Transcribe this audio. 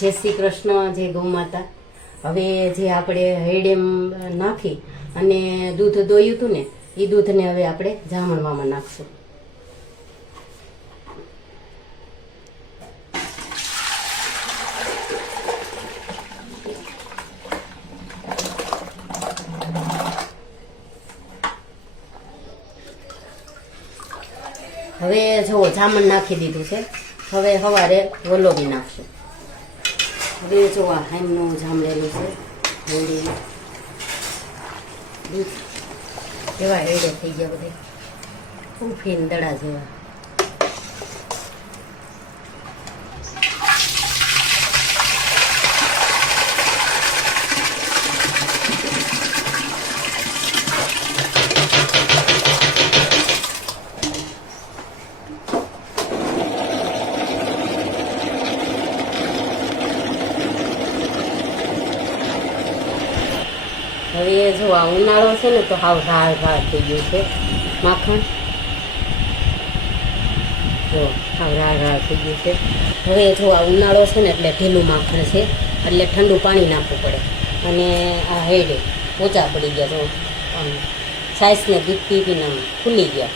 જય શ્રી કૃષ્ણ, જય ગૌ માતા. હવે જે આપણે હૈડેમ નાખી અને દૂધ દોયું હતું ને એ દૂધને હવે આપણે જામણવામાં નાખશું. હવે જો જામણ નાખી દીધું છે. હવે સવારે વલોવી નાખશું. હવે જો આ હાઈમનું જામણેલું છે. હળદી દૂધ એવા હેડે થઈ ગયા બધે ઉફીને દડા જેવા. હવે જો આ ઉનાળો છે ને તો હાવ રાળ રાળ થઈ ગયું છે માખણ. જો હાવ રાળ રાળ થઈ ગયું છે. હવે જો આ ઉનાળો છે ને એટલે ઢીલું માખણ છે એટલે ઠંડુ પાણી નાખવું પડે. અને આ હેડે ઓછા પડી ગયા. જો સાઈઝને દૂધ પી પીને ખુલી ગયા.